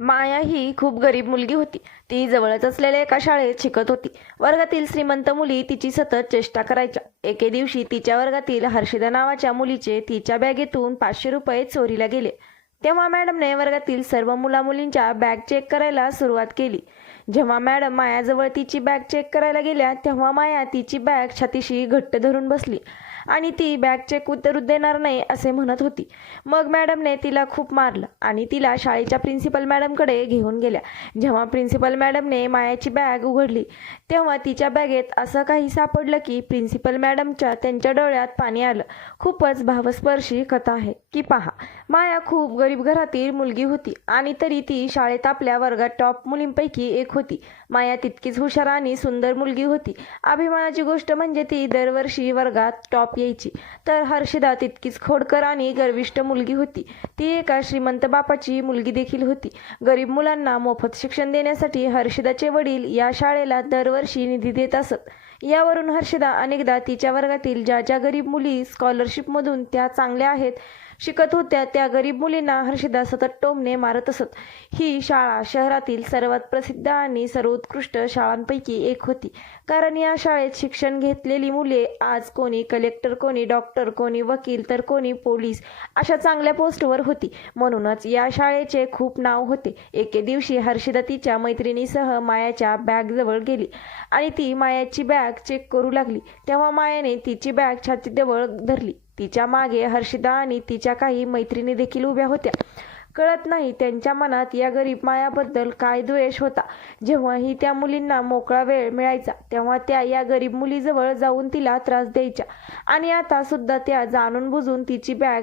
माया ही खूप गरीब मुलगी होती. ती जवळच असलेल्या एका शाळेत शिकत होती. वर्गातील श्रीमंत मुली तिची सतत चेष्टा करायच्या. एके दिवशी तिच्या वर्गातील हर्षिदा नावाच्या मुलीचे तिच्या बॅगेतून पाचशे रुपये चोरीला गेले. तेव्हा मॅडमने वर्गातील सर्व मुलामुलींच्या बॅग चेक करायला सुरुवात केली. जेव्हा मॅडम मायाजवळ तिची बॅग चेक करायला गेल्या तेव्हा माया तिची बॅग छातीशी घट्ट धरून बसली. आणि ती बॅग चेक देणार नाही असे म्हणत होती. मग मॅडमने तिला खूप मारलं आणि तिला शाळेच्या प्रिन्सिपल मॅडमकडे घेऊन गेल्या. जेव्हा प्रिन्सिपल मॅडमने मायाची बॅग उघडली तेव्हा तिच्या बॅगेत असं काही सापडलं की प्रिन्सिपल मॅडमच्या त्यांच्या डोळ्यात पाणी आलं. खूपच भावस्पर्शी कथा आहे. की पहा माया खूप गरीब घरातील मुलगी होती आणि तरी ती शाळेत आपल्या वर्गात टॉप मुलींपैकी एक होती. माया तितकीच हुशार आणि सुंदर मुलगी होती. अभिमानाची गोष्ट म्हणजे ती दरवर्षी वर्गात टॉप यायची. तर हर्षिदा तितकीच खोडकर आणि गर्विष्ठ मुलगी होती. ती एका श्रीमंत बापाची मुलगी देखील होती. गरीब मुलांना मोफत शिक्षण देण्यासाठी हर्षिदाचे वडील या शाळेला दरवर्षी निधी देत असत. यावरून हर्षिदा अनेकदा तिच्या वर्गातील ज्या ज्या गरीब मुली स्कॉलरशिपमधून त्या चांगल्या आहेत शिकत होत्या त्या गरीब मुलींना हर्षिदा सतत टोमने मारत असत. ही शाळा शहरातील सर्वात प्रसिद्ध आणि सर्वोत्कृष्ट शाळांपैकी एक होती. कारण या शाळेत शिक्षण घेतलेली मुले आज कोणी कलेक्टर कोणी डॉक्टर कोणी वकील तर कोणी पोलीस अशा चांगल्या पोस्टवर होती. म्हणूनच या शाळेचे खूप नाव होते. एके दिवशी हर्षिदा तिच्या मैत्रिणीसह मायाच्या बॅगजवळ गेली आणि ती मायाची बॅग चेक करू लागली. तेव्हा मायाने तिची बॅग छातीजवळ धरली. तिच्यामागे हर्षिदा आणि तिच्या काही मैत्रिणी देखील उभ्या होत्या. कळत नाही त्यांच्या मनात या गरीब मायाबद्दल काय द्वेष होता. जेव्हाही त्या मुलींना मोकळा वेळ मिळायचा तेव्हा त्या या गरीब मुलीजवळ जाऊन तिला त्रास द्यायच्या. आणि आता सुद्धा त्या जाणून बुजून तिची बॅग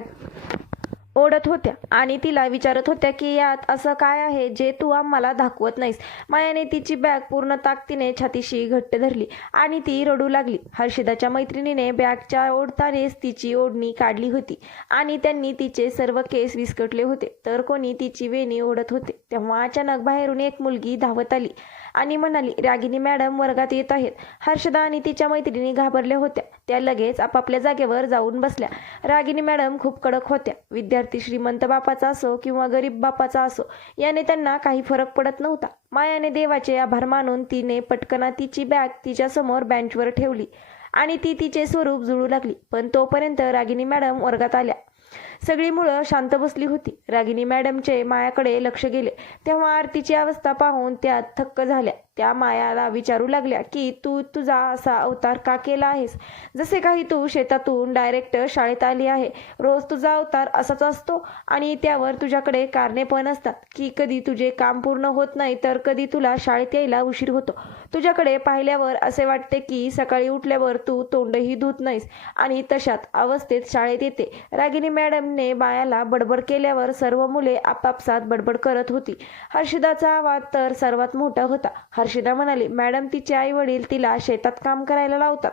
ओढत होत्या. आणि तिला विचारत होत्या की यात असं काय आहे जे तू आम्हाला दाखवत नाहीस? मायाने तिची बॅग पूर्ण ताकदीने छातीशी घट्ट धरली आणि ती रडू लागली. हर्षिदाच्या मैत्रिणीने बॅगच्या ओढतानेच तिची ओढणी काढली होती आणि त्यांनी तिचे सर्व केस विस्कटले होते. तर कोणी तिची वेणी ओढत होते. तेव्हा अचानक बाहेरून एक मुलगी धावत आली. आणि म्हणाली रागिनी मॅडम वर्गात येत आहेत. हर्षदा आणि तिच्या मैत्रिणी घाबरल्या होत्या. त्या लगेच आपापल्या जागेवर जाऊन बसल्या. रागिनी मॅडम खूप कडक होत्या. विद्यार्थी श्रीमंत बापाचा असो किंवा गरीब बापाचा असो याने त्यांना काही फरक पडत नव्हता. मायाने देवाचे आभार मानून तिने पटकना तिची बॅग तिच्यासमोर बेंचवर ठेवली आणि ती तिचे स्वरूप जुळू लागली. पण तोपर्यंत रागिनी मॅडम वर्गात आल्या. सगळी मुलं शांत बसली होती. रागिनी मॅडमचे मायाकडे लक्ष गेले. तेव्हा आरतीची अवस्था पाहून त्या थक्क झाल्या. त्या मायाला विचारू लागल्या की तू तुझा असा अवतार का केला आहेस? जसे काही तू शेतातून डायरेक्ट शाळेत आली आहे रोज तुझा अवतार असाच असतो आणि त्यावर तुझ्याकडे कारणे पण असतात. की कधी तुझे काम पूर्ण होत नाही तर कधी तुला शाळेत यायला उशीर होतो. तुझ्याकडे पाहिल्यावर असे वाटते की सकाळी उठल्यावर तू तोंडही धुत नाहीस आणि तशात अवस्थेत शाळेत येते. रागिनी मॅडम मॅडमने मायाला बडबड केल्यावर सर्व मुले आपापसात बडबड करत होती. हर्षिदाचा आवाज तर सर्वात मोठा होता. हर्षिदा म्हणाली मॅडम तिचे आई वडील तिला शेतात काम करायला लावतात.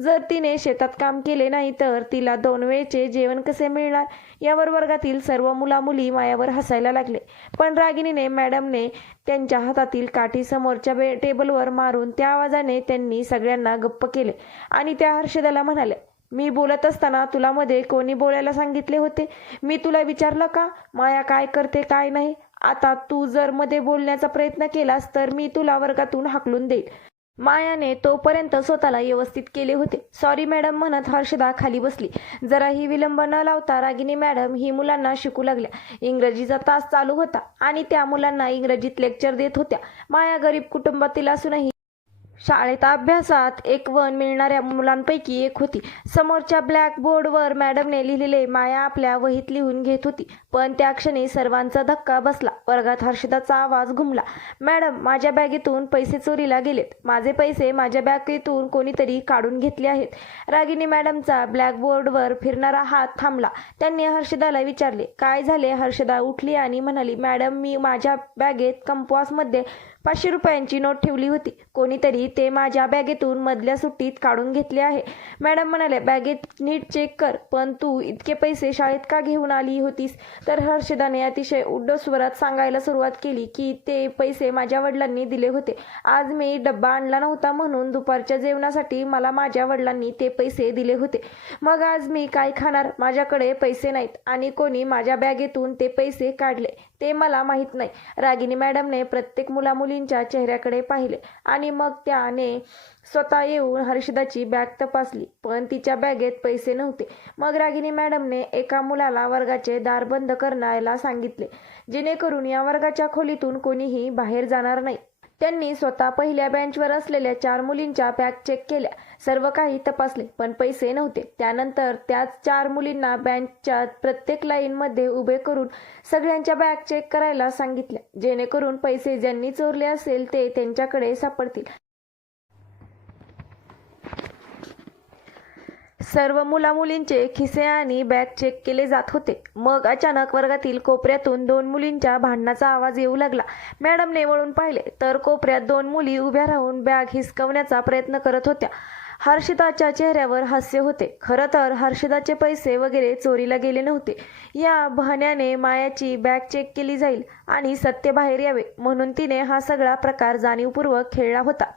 जर तिने शेतात काम केले नाही तर तिला दोन वेळचे जेवण कसे मिळणार यावर वर्गातील सर्व मुला मुली मायावर हसायला लागले. पण रागिणीने मॅडमने त्यांच्या हातातील काठी समोरच्या बे टेबलवर मारून त्या आवाजाने त्यांनी सगळ्यांना गप्प केले. आणि त्या हर्षदाला म्हणाल्या मी बोलत असताना तुला मध्ये कोणी बोलायला सांगितले होते? मी तुला विचारलं का? माया काय करते काय नाही? आता तू जर मध्ये बोलण्याचा प्रयत्न केलास तर मी तुला वर्गातून हाकलून देईल. मायाने तोपर्यंत स्वतःला व्यवस्थित केले होते. सॉरी मॅडम म्हणत हर्षदा खाली बसली. जराही विलंब न लावता रागिनी मॅडम ही मुलांना शिकू लागल्या. इंग्रजीचा तास चालू होता आणि त्या मुलांना इंग्रजीत लेक्चर देत होत्या. माया गरीब कुटुंबातील असूनही शाळेत अभ्यासात एक वन मिळणाऱ्या मुलांपैकी एक होती. समोरच्या ब्लॅकबोर्डवर मॅडमने लिहिलेले माया आपल्या वहीत लिहून घेत होती. पण त्या क्षणी सर्वांचा धक्का बसला. वर्गात हर्षदाचा आवाज घुमला. मॅडम माझ्या बॅगेतून पैसे चोरीला गेलेत. माझे पैसे माझ्या बॅगेतून कोणीतरी काढून घेतले आहेत. रागिनी मॅडमचा ब्लॅकबोर्डवर फिरणारा हात थांबला. त्यांनी हर्षदाला विचारले काय झाले? हर्षदा उठली आणि म्हणाली मॅडम मी माझ्या बॅगेत कंपॉसमध्ये पाचशे रुपयांची नोट ठेवली होती. कोणीतरी ते माझ्या बॅगेतून मधल्या सुट्टीत काढून घेतले आहे. मॅडम म्हणाले बॅगेत नीट चेक कर पण तू इतके पैसे शाळेत का घेऊन आली होतीस? तर हर्षदाने अतिशय उड्ड स्वरात सांगायला सुरुवात केली की ते पैसे माझ्या वडिलांनी दिले होते. आज मी डब्बा आणला नव्हता म्हणून दुपारच्या जेवणासाठी मला माझ्या वडिलांनी ते पैसे दिले होते. मग आज मी काय खाणार? माझ्याकडे पैसे नाहीत आणि कोणी माझ्या बॅगेतून ते पैसे काढले. ते मला माहीत नाही. रागिनी मॅडमने प्रत्येक मुलामुलींच्या चेहऱ्याकडे पाहिले आणि मग त्याने स्वतः येऊन हर्षदाची बॅग तपासली पण तिच्या बॅगेत पैसे नव्हते. मग रागिनी मॅडमने एका मुलाला वर्गाचे दार बंद करायला सांगितले जेणेकरून या वर्गाच्या खोलीतून कोणीही बाहेर जाणार नाही. त्यांनी स्वतः पहिल्या बेंचवर असलेल्या चार मुलींच्या बॅग चेक केल्या. सर्व काही तपासले पण पैसे नव्हते. त्यानंतर त्याच चार मुलींना बँकच्या प्रत्येक लाईनमध्ये उभे करून सगळ्यांच्या बॅग चेक करायला सांगितल्या. जेणेकरून पैसे ज्यांनी चोरले असेल ते त्यांच्याकडे सापडतील. सर्व मुलामुलींचे खिसे आणि बॅग चेक केले जात होते. मग अचानक वर्गातील कोपऱ्यातून दोन मुलींच्या भांडणाचा आवाज येऊ लागला. मॅडमने वळून पाहिले तर कोपऱ्यात दोन मुली उभ्या राहून बॅग हिसकवण्याचा प्रयत्न करत होत्या. हर्षिताच्या चेहऱ्यावर हास्य होते. खरं तर हर्षिताचे पैसे वगैरे चोरीला गेले नव्हते. या बहण्याने मायाची बॅग चेक केली जाईल आणि सत्य बाहेर यावे म्हणून तिने हा सगळा प्रकार जाणीवपूर्वक खेळला होता.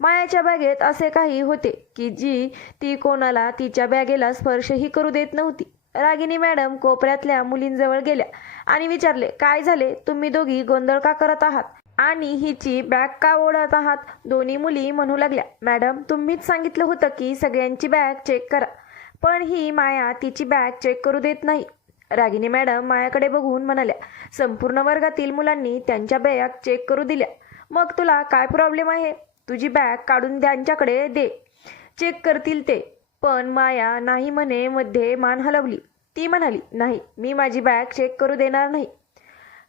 मायाच्या बॅगेत असे काही होते की जी ती कोणाला तिच्या बॅगेला स्पर्शही करू देत नव्हती. रागिनी मॅडम कोपऱ्यातल्या मुलींजवळ गेल्या आणि विचारले काय झाले? तुम्ही दोघी गोंधळ का करत आहात? आणि हिची बॅग का ओढत आहात? दोन्ही मुली म्हणू लागल्या. मॅडम तुम्हीच सांगितलं होतं की सगळ्यांची बॅग चेक करा पण ही माया तिची बॅग चेक करू देत नाही. रागिनी मॅडम मायाकडे बघून म्हणाल्या संपूर्ण वर्गातील मुलांनी त्यांच्या बॅग चेक करू दिल्या. मग तुला काय प्रॉब्लेम आहे? तुझी बॅग काढून त्यांच्याकडे दे. चेक करतील ते. पण माया नाही म्हणे मध्ये मान हलवली. ती म्हणाली नाही मी माझी बॅग चेक करू देणार नाही.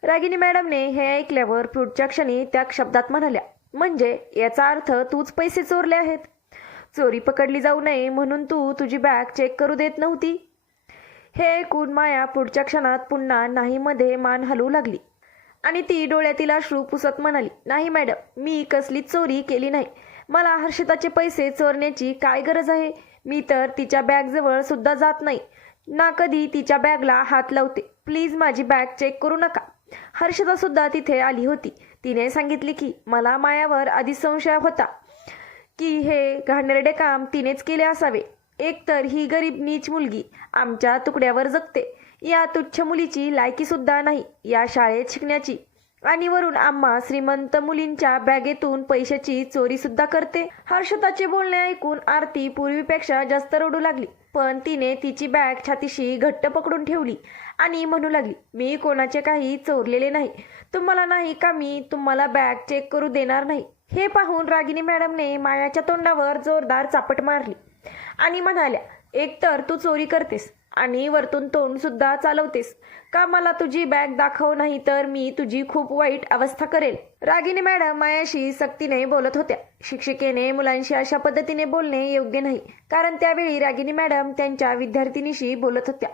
रागिनी मॅडमने हे ऐकल्यावर पुढच्या क्षणी त्या शब्दात म्हणाल्या म्हणजे याचा अर्थ तूच पैसे चोरले आहेत. चोरी पकडली जाऊ नये म्हणून तू तुझी बॅग चेक करू देत नव्हती. हे ऐकून माया पुढच्या क्षणात पुन्हा नाहीमध्ये मान हलवू लागली. आणि ती डोळ्यातील अश्रू पुसत म्हणाली नाही मॅडम मी कसली चोरी केली नाही. मला हर्षिताचे पैसे चोरण्याची काय गरज आहे? मी तर तिच्या बॅगजवळ सुद्धा जात नाही. ना कधी तिच्या बॅगला हात लावते. प्लीज माझी बॅग चेक करू नका. हर्षदा सुद्धा तिथे आली होती. तिने सांगितले की मला मायावर आधी संशय होता की हे घाणेरडे काम तिनेच केले असावे. एकतर ही गरीब नीच मुलगी आमच्या तुकड्यावर जगते. या तुच्छ मुलीची लायकीसुद्धा नाही या शाळेत शिकण्याची. आणि वरून आम्हा श्रीमंत मुलींच्या बॅगेतून पैशाची चोरी सुद्धा करते. हर्षदाचे बोलणे ऐकून आरती पूर्वीपेक्षा जास्त रडू लागली पण तिने तिची बॅग छातीशी घट्ट पकडून ठेवली आणि म्हणू लागली मी कोणाचे काही चोरलेले नाही. तुम्हाला नाही का मी तुम्हाला बॅग चेक करू देणार नाही? हे पाहून रागिनी मॅडमने मायाच्या तोंडावर जोरदार चापट मारली आणि म्हणाल्या एकतर तू चोरी करतेस आणि वरतून तोंड सुद्धा चालवतेस. का मला तुझी बॅग दाखव नाही तर मी तुझी खूप वाईट अवस्था करेल. रागिनी मॅडम मायाशी सक्तीने बोलत होत्या. शिक्षिकेने मुलांशी अशा पद्धतीने बोलणे योग्य नाही. कारण त्यावेळी रागिनी मॅडम त्यांच्या विद्यार्थिनीशी बोलत होत्या.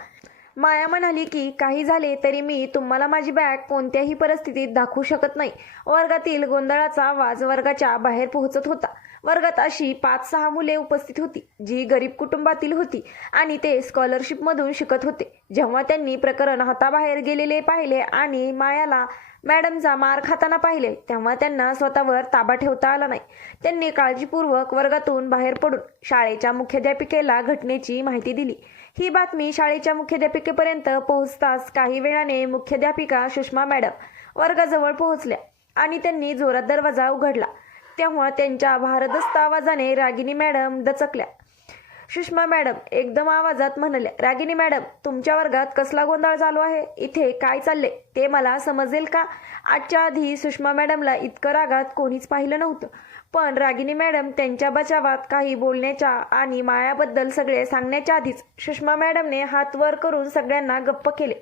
माया म्हणाली की काही झाले तरी मी तुम्हाला माझी बॅग कोणत्याही परिस्थितीत दाखवू शकत नाही. वर्गातील गोंधळाचा आवाज वर्गाच्या बाहेर पोहोचत होता. वर्गात अशी पाच सहा मुले उपस्थित होती जी गरीब कुटुंबातील होती आणि ते स्कॉलरशिपमधून शिकत होते. जेव्हा त्यांनी प्रकरण हाताबाहेर गेलेले पाहिले आणि मायाला मॅडमचा मार खाताना पाहिले तेव्हा त्यांना स्वतःवर ताबा ठेवता आला नाही. त्यांनी काळजीपूर्वक वर्गातून बाहेर पडून शाळेच्या मुख्याध्यापिकेला घटनेची माहिती दिली. ही बातमी शाळेच्या मुख्याध्यापिकेपर्यंत पोहोचताच काही वेळाने मुख्याध्यापिका सुषमा मॅडम वर्गाजवळ पोहोचल्या आणि त्यांनी जोरात दरवाजा उघडला. तेव्हा त्यांच्या भारदस्त आवाजाने रागिनी मॅडम दचकल्या. सुषमा मॅडम एकदम आवाजात म्हणाल्या रागिनी मॅडम तुमच्या वर्गात कसला गोंधळ चालू आहे? इथे काय चालले ते मला समजेल का? आजच्या आधी सुषमा मॅडमला इतकं रागात कोणीच पाहिलं नव्हतं. पण रागिनी मॅडम त्यांच्या बचावात काही बोलण्याच्या आणि मायाबद्दल सगळे सांगण्याच्या आधीच सुषमा मॅडमने हात वर करून सगळ्यांना गप्प केले.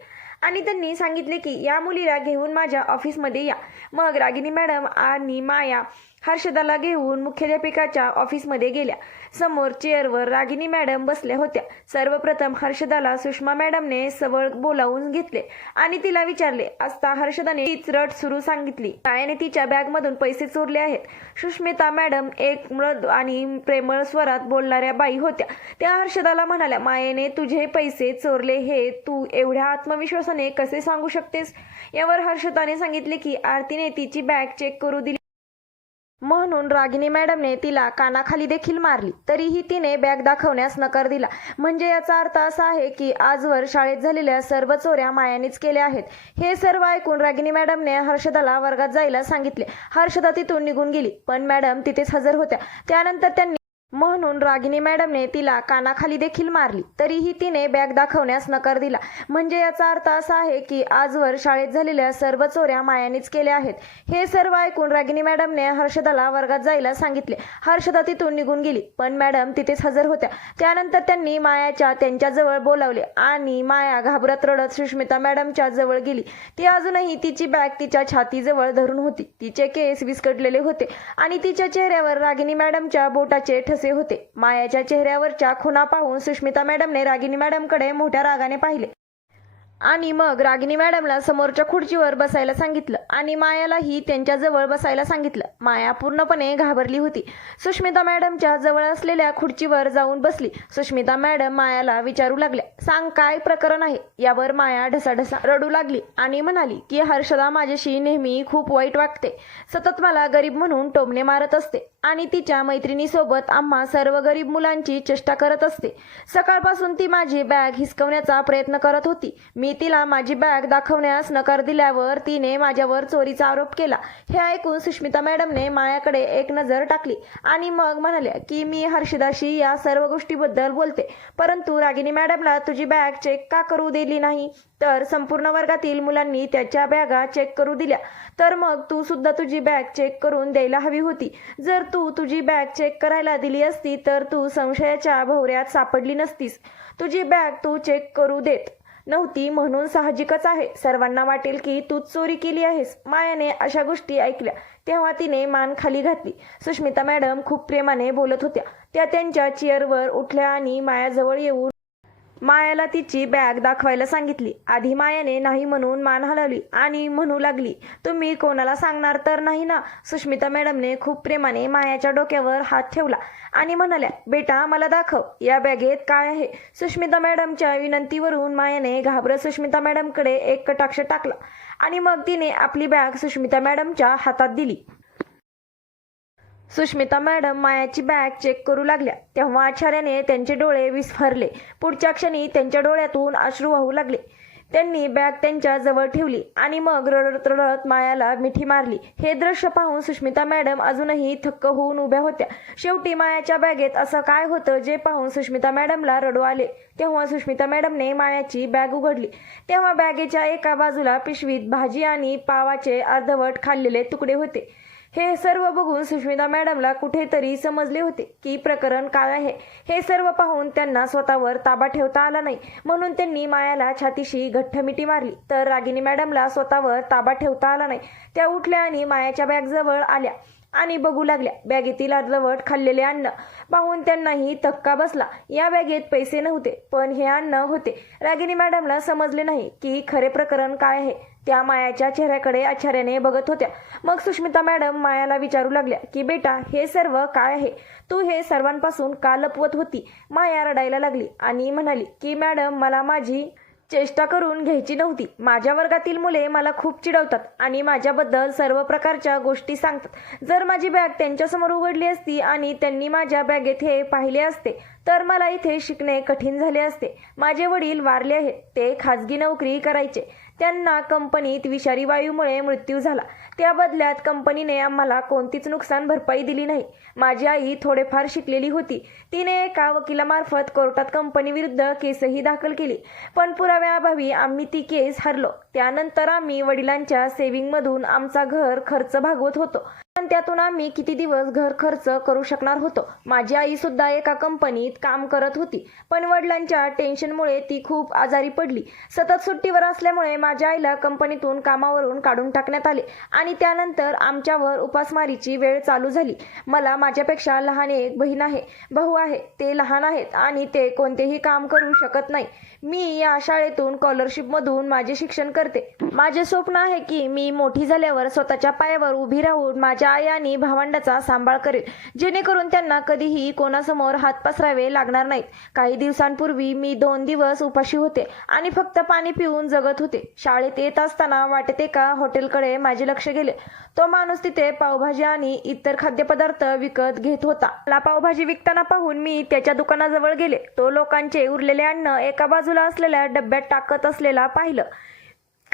आणि त्यांनी सांगितले की या मुलीला घेऊन माझ्या ऑफिसमध्ये या. मग रागिनी मॅडम आणि माया हर्षदाला घेऊन मुख्याध्यापिकाच्या ऑफिसमध्ये गेल्या. समोर चेअरवर रागिनी मॅडम बसल्या होत्या. सर्वप्रथम हर्षदाला सुषमा मॅडमने सवळ बोलावून घेतले आणि तिला विचारले असता हर्षदाने तीच रट सुरू सांगितली. मायाने तिच्या बॅगमधून पैसे चोरले आहेत सुष्मिता मॅडम एक मृद आणि प्रेमळ स्वरात बोलणाऱ्या बाई होत्या. त्या हर्षदाला म्हणाल्या मायेने तुझे पैसे चोरले हे तू एवढ्या आत्मविश्वासाने कसे सांगू शकतेस यावर हर्षदाने सांगितले की आरतीने तिची बॅग चेक करू दिली म्हणून रागिनी मॅडमने तिला कानाखाली देखील मारली. तरीही तिने बॅग दाखवण्यास नकार दिला. म्हणजे याचा अर्थ असा आहे की आजवर शाळेत झालेल्या सर्व चोऱ्या मायानेच केल्या आहेत. हे सर्व ऐकून रागिनी मॅडमने हर्षदाला वर्गात जायला सांगितले. हर्षदा तिथून निघून गेली. पण मॅडम तिथेच हजर होत्या. त्यानंतर त्यांनी म्हणून रागिनी मॅडमने तिला कानाखाली देखील मारली. तरीही तिने बॅग दाखवण्यास नकार दिला. म्हणजे याचा अर्थ असा आहे की आजवर शाळेत झालेल्या सर्व चोऱ्या मायानेच केल्या आहेत. हे सर्व ऐकून रागिनी मॅडमने हर्षदाला वर्गात जायला सांगितले. हर्षदा तिथून निघून गेली. पण मॅडम तिथेच हजर होत्या. त्यानंतर त्यांनी मायाच्या त्यांच्याजवळ बोलावले आणि माया घाबरत रडत सुष्मिता मॅडमच्या जवळ गेली. ती अजूनही तिची बॅग तिच्या छातीजवळ धरून होती. तिचे केस विस्कटलेले होते आणि तिच्या चेहऱ्यावर रागिनी मॅडमच्या बोटाचे ठस होते. मायाच्या चेहऱ्यावरच्या खुणा पाहून सुष्मिता मॅडमने रागिनी मॅडमकडे मोठ्या रागाने पाहिले. आणि मग रागिनी मॅडमला समोरच्या खुर्चीवर बसायला सांगितलं. आणि मायालाही त्यांच्याजवळ बसायला सांगितलं. माया पूर्णपणे घाबरली होती. सुष्मिता मॅडमच्या जवळ असलेल्या खुर्चीवर जाऊन बसली. सुष्मिता मॅडम मायाला विचारू लागल्या. सांग काय प्रकरण आहे? यावर माया ढसाढसा रडू लागली आणि म्हणाली की हर्षदा माझ्याशी नेहमी खूप वाईट वागते. सतत मला गरीब म्हणून टोमणे मारत असते. आणि तिच्या मैत्रिणीसोबत आम्हा सर्व गरीब मुलांची चेष्टा करत असते. सकाळपासून ती माझी बॅग हिसकवण्याचा प्रयत्न करत होती. मी तिला माझी बॅग दाखवण्यास नकार दिल्यावर तिने माझ्यावर चोरीचा आरोप केला. हे ऐकून सुष्मिता मॅडमने मायाकडे एक नजर टाकली आणि मग म्हणाल्या की मी हर्षदाशी या सर्व गोष्टीबद्दल बोलते. परंतु रागिनी मॅडमला तुझी बॅग चेक का करू दिली नाही? तर संपूर्ण वर्गातील मुलांनी त्याच्या बॅगा चेक करू दिल्या. तर मग तू सुद्धा तुझी बॅग चेक करून द्यायला हवी होती. जर तू तुझी बॅग चेक करायला दिली असती तर तू संशयाच्या भोवऱ्यात सापडली नसतीस. तुझी बॅग तू चेक करू देत नव्हती म्हणून साहजिकच आहे. सर्वांना वाटेल की तू चोरी केली आहेस. मायाने अशा गोष्टी ऐकल्या. तेव्हा तिने मान खाली घातली. सुष्मिता मॅडम खूप प्रेमाने बोलत होत्या. त्या त्यांच्या चेअरवर उठल्या आणि मायाजवळ येऊन मायाला तिची बॅग दाखवायला सांगितली. आधी मायाने नाही म्हणून मान हलवली आणि म्हणू लागली तुम्ही कोणाला सांगणार तर नाही ना? सुष्मिता मॅडमने खूप प्रेमाने मायाच्या डोक्यावर हात ठेवला आणि म्हणाल्या बेटा मला दाखव या बॅगेत काय आहे? सुष्मिता मॅडमच्या विनंतीवरून मायाने घाबरत सुष्मिता मॅडमकडे एक कटाक्ष टाकला आणि मग तिने आपली बॅग सुष्मिता मॅडमच्या हातात दिली. सुष्मिता मॅडम मायाची बॅग चेक करू लागल्या. तेव्हा आचार्याने त्यांचे डोळे विस्फरले. पुढच्या क्षणी त्यांच्या डोळ्यातून अश्रू वाहू लागले. त्यांनी बॅग त्यांच्या जवळ ठेवली आणि मग रडत रडत मायाला मिठी मारली. हे दृश्य पाहून सुष्मिता मॅडम अजूनही थक्क होऊन उभ्या होत्या. शेवटी मायाच्या बॅगेत असं काय होतं जे पाहून सुष्मिता मॅडमला रडू आले. तेव्हा सुष्मिता मॅडमने मायाची बॅग उघडली. तेव्हा बॅगेच्या एका बाजूला पिशवीत भाजी आणि पावाचे अर्धवट खाल्लेले तुकडे होते. हे सर्व बघून सुष्मिता मॅडमला कुठेतरी समजले होते की प्रकरण काय आहे. हे सर्व पाहून त्यांना स्वतःवर ताबा ठेवता आला नाही. म्हणून त्यांनी मायाला छातीशी घट्ट मिठी मारली. तर रागिनी मॅडमला स्वतःवर ताबा ठेवता आला नाही. त्या उठल्या आणि मायाच्या बॅगजवळ आल्या आणि बघू लागल्या. बॅगेतील अर्धवट खाल्लेले अन्न. पाहून त्यांनाही धक्का बसला. या बॅगेत पैसे नव्हते पण हे अन्न होते. रागिनी मॅडमला समजले नाही की खरे प्रकरण काय आहे. त्या मायाच्या चेहऱ्याकडे आश्चर्याने बघत होत्या. मग सुष्मिता मॅडम मायाला विचारू लागल्या की बेटा हे सर्व काय आहे? तू हे सर्वांपासून का लपवत होती? माया रडायला लागली आणि म्हणाली की मॅडम मला माझी चेष्टा करून घ्यायची नव्हती. माझ्या वर्गातील मुले मला खूप चिडवतात आणि माझ्याबद्दल सर्व प्रकारच्या गोष्टी सांगतात. जर माझी बॅग त्यांच्यासमोर उघडली असती आणि त्यांनी माझ्या बॅगेत हे पाहिले असते तर मला इथे शिकणे कठीण झाले असते. माझे वडील वारले आहेत. ते खाजगी नोकरी करायचे. त्यांना कंपनीत विषारी वायूमुळे मृत्यू झाला. त्या बदल्यात कंपनीने आम्हाला कोणतीच नुकसान भरपाई दिली नाही. माझी आई थोडेफार शिकलेली होती. तिने एका वकिलामार्फत कोर्टात कंपनीविरुद्ध केसही दाखल केली. पण पुराव्याअभावी आम्ही ती केस हरलो. त्यानंतर आम्ही वडिलांच्या सेव्हिंगमधून आमचा घर खर्च भागवत होतो. पण त्यातून आम्ही किती दिवस घर खर्च करू शकणार होतो? माझी आई सुद्धा एका कंपनीत काम करत होती. पण वडिलांच्या टेन्शनमुळे ती खूप आजारी पडली. सतत सुट्टीवर असल्यामुळे माझ्या आईला कंपनीतून कामावरून काढून टाकण्यात आले आणि त्यानंतर आमच्यावर उपासमारीची वेळ चालू झाली. मला माझ्यापेक्षा लहान एक बहीण आहे. भाऊ आहे. ते लहान आहेत आणि ते कोणतेही काम करू शकत नाही. मी या शाळेतून स्कॉलरशिपमधून माझे शिक्षण करते. माझे स्वप्न आहे की मी मोठी झाल्यावर स्वतःच्या पायावर उभी राहून माझ्या आई यांनी भावंडाचा सांभाळ करेल. जेणेकरून त्यांना कधीही कोणासमोर हात पसरावे लागणार नाहीत. काही दिवसांपूर्वी मी दोन दिवस उपाशी होते आणि फक्त पाणी पिऊन जगत होते. शाळेत येत असताना वाटेत एका हॉटेलकडे माझे लक्ष गेले? तो माणूस तिथे पावभाजी आणि इतर खाद्यपदार्थ विकत घेत होता. मला पावभाजी विकताना पाहून मी त्याच्या दुकानाजवळ गेले. तो लोकांचे उरलेले अन्न एका बाजूला असलेल्या डब्यात टाकत असलेला पाहिलं.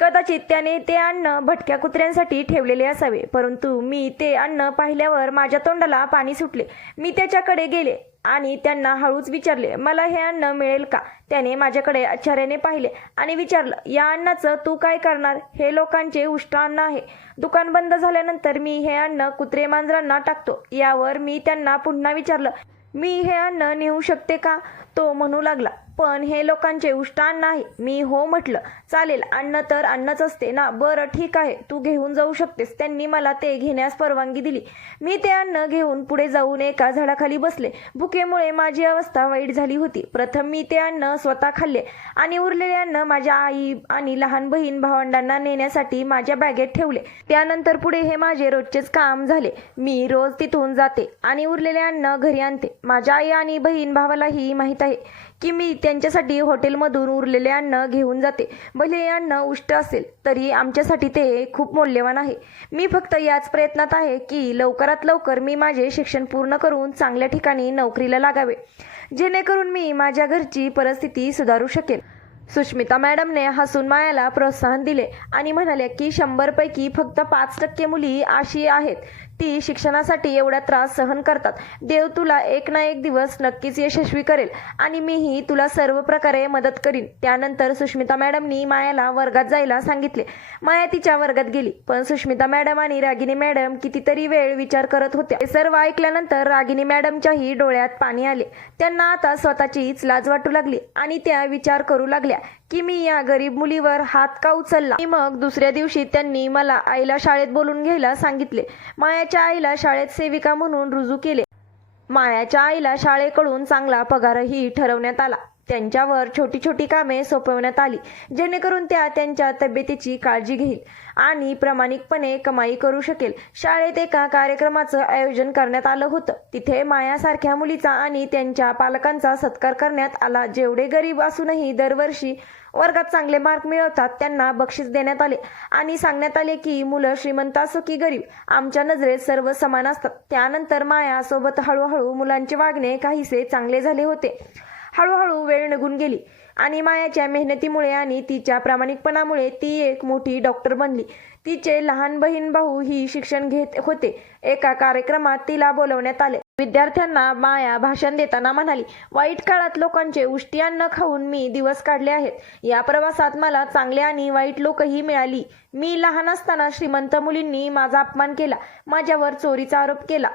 कदाचित त्याने ते अन्न भटक्या कुत्र्यांसाठी ठेवलेले असावे. परंतु मी ते अन्न पाहिल्यावर माझ्या तोंडाला पाणी सुटले. मी त्याच्याकडे गेले आणि त्यांना हळूच विचारले मला हे अन्न मिळेल का? त्याने माझ्याकडे आश्चर्याने पाहिले आणि विचारलं या अन्नाचं तू काय करणार? हे लोकांचे उष्ट अन्न आहे. दुकान बंद झाल्यानंतर मी हे अन्न कुत्रे मांजरांना टाकतो. यावर मी त्यांना पुन्हा विचारलं मी हे अन्न नेऊ शकते का? तो म्हणू लागला पण हे लोकांचे उष्ट अन्न आहे मी हो म्हटलं चालेल अन्न तर अन्नच असते ना. बरं ठीक आहे तू घेऊन जाऊ शकतेस. त्यांनी मला ते घेण्यास परवानगी दिली. मी ते अन्न घेऊन पुढे जाऊन एका झाडाखाली बसले. भुकेमुळे माझी अवस्था वाईट झाली होती. प्रथम मी ते अन्न स्वतः खाल्ले आणि उरलेले अन्न माझ्या आई आणि लहान बहीण भावंडांना नेण्यासाठी माझ्या बॅगेत ठेवले. त्यानंतर पुढे हे माझे रोजचेच काम झाले. मी रोज तिथून जाते आणि उरलेले अन्न घरी आणते. माझ्या आई आणि बहीण भावालाही माहीत आहे. की मी त्यांच्यासाठी हॉटेलमधून उरलेले अन्न घेऊन जाते. भले हे अन्न उष्ट असेल तरी आमच्यासाठी ते खूप मौल्यवान आहे. मी फक्त याच प्रयत्नात आहे की लवकरात लवकर मी माझे शिक्षण पूर्ण करून चांगल्या ठिकाणी नोकरीला लागावे. जेणेकरून मी माझ्या घरची परिस्थिती सुधारू शकेल सुष्मिता मॅडमने हसून मायाला प्रोत्साहन दिले आणि म्हणाले की शंभरपैकी फक्त पाच टक्के मुली अशी आहेत. ती शिक्षणासाठी एवढा त्रास सहन करतात. देव तुला एक ना एक दिवस नक्कीच यशस्वी करेल आणि मीही तुला सर्व प्रकारे मदत करीन. त्यानंतर सुष्मिता मॅडमनी मायाला वर्गात जायला सांगितले. माया तिच्या वर्गात गेली पण सुष्मिता मॅडम आणि रागिनी मॅडम कितीतरी वेळ विचार करत होत्या हे सर्व ऐकल्यानंतर रागिनी मॅडमच्याही डोळ्यात पाणी आले. त्यांना आता स्वतःचीच लाज वाटू लागली आणि त्या विचार करू लागल्या. की मी या गरीब मुलीवर हात का उचलला? मग दुसऱ्या दिवशी त्यांनी मला आईला शाळेत बोलून घ्यायला सांगितले. मायाच्या आईला शाळेत सेविका म्हणून रुजू केले. मायाच्या आईला शाळेकडून चांगला पगारही ठरवण्यात आला. त्यांच्यावर छोटी छोटी कामे सोपवण्यात आली. जेणेकरून त्या त्यांच्या तब्येतीची काळजी घेईल. आणि प्रामाणिकपणे कमाई करू शकेल. शाळेत एका कार्यक्रमाचं आयोजन करण्यात आलं होतं. तिथे मायासारख्या मुलीचा आणि त्यांच्या पालकांचा सत्कार करण्यात आला. जेवढे गरीब असूनही दरवर्षी वर्गात चांगले मार्क मिळवतात त्यांना बक्षीस देण्यात आले आणि सांगण्यात आले की मुलं श्रीमंत असो की गरीब आमच्या नजरेत सर्व समान असतात. त्यानंतर माया सोबत हळूहळू मुलांचे वागणे काहीसे चांगले झाले होते. हळूहळू वेळ निघून गेली. आणि मायाच्या मेहनतीमुळे आणि तिच्या प्रामाणिकपणामुळे ती एक मोठी डॉक्टर बनली. तिचे लहान बहीण भाऊ ही शिक्षण घेत होते. एका कार्यक्रमात तिला बोलवण्यात आले. विद्यार्थ्यांना माया भाषण देताना म्हणाली वाईट काळात लोकांचे उष्टी अन्न खाऊन मी दिवस काढले आहेत. या प्रवासात मला चांगले आणि वाईट लोकही मिळाली. मी लहान असताना श्रीमंत मुलींनी माझा अपमान केला माझ्यावर चोरीचा आरोप केला.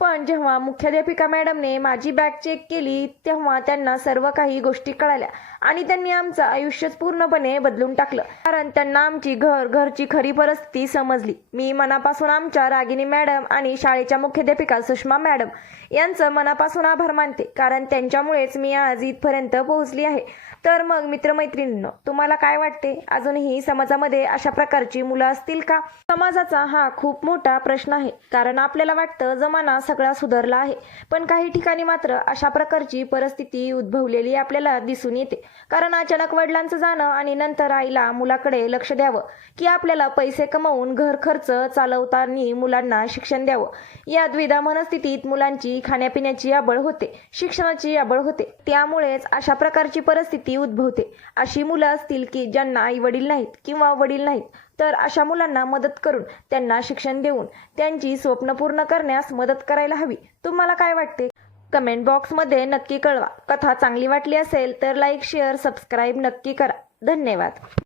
पण जेव्हा मुख्याध्यापिका मॅडमने माझी बॅग चेक केली तेव्हा त्यांना सर्व काही गोष्टी कळाल्या आणि त्यांनी आमचं आयुष्यच पूर्णपणे बदलून टाकलं. कारण त्यांना आमची घर घरची खरी परिस्थिती समजली. मी मनापासून आमच्या रागिनी मॅडम आणि शाळेच्या मुख्याध्यापिका सुषमा मॅडम यांचं मनापासून आभार मानते. कारण त्यांच्यामुळेच मी आज इथपर्यंत पोहोचली आहे. तर मग मित्रमैत्रिणींनो तुम्हाला काय वाटते? अजूनही समाजामध्ये अशा प्रकारची मुलं असतील का? समाजाचा हा खूप मोठा प्रश्न आहे. कारण आपल्याला वाटतं जमाना सगळा सुधारला आहे. पण काही ठिकाणी मात्र अशा प्रकारची परिस्थिती उद्भवलेली आपल्याला दिसून येते. कारण अचानक वडिलांचं जाणं आणि नंतर आईला मुलाकडे लक्ष द्यावं की आपल्याला पैसे कमवून घर खर्च चालवताना मुलांना शिक्षण द्यावं. या द्विधा मनस्थितीत मुलांची खाण्यापिण्याची आबळ होते शिक्षणाची आबळ होते. त्यामुळेच अशा प्रकारची परिस्थिती उद्भवते. अशी मुलं असतील की ज्यांना आई वडील नाहीत किंवा वडील नाहीत तर अशा मुलांना मदत करून त्यांना शिक्षण देऊन त्यांची स्वप्न पूर्ण करण्यास मदत करायला हवी. तुम्हाला काय वाटते? कमेंट बॉक्समध्ये नक्की कळवा. कथा चांगली वाटली असेल तर लाईक शेअर सबस्क्राईब नक्की करा. धन्यवाद.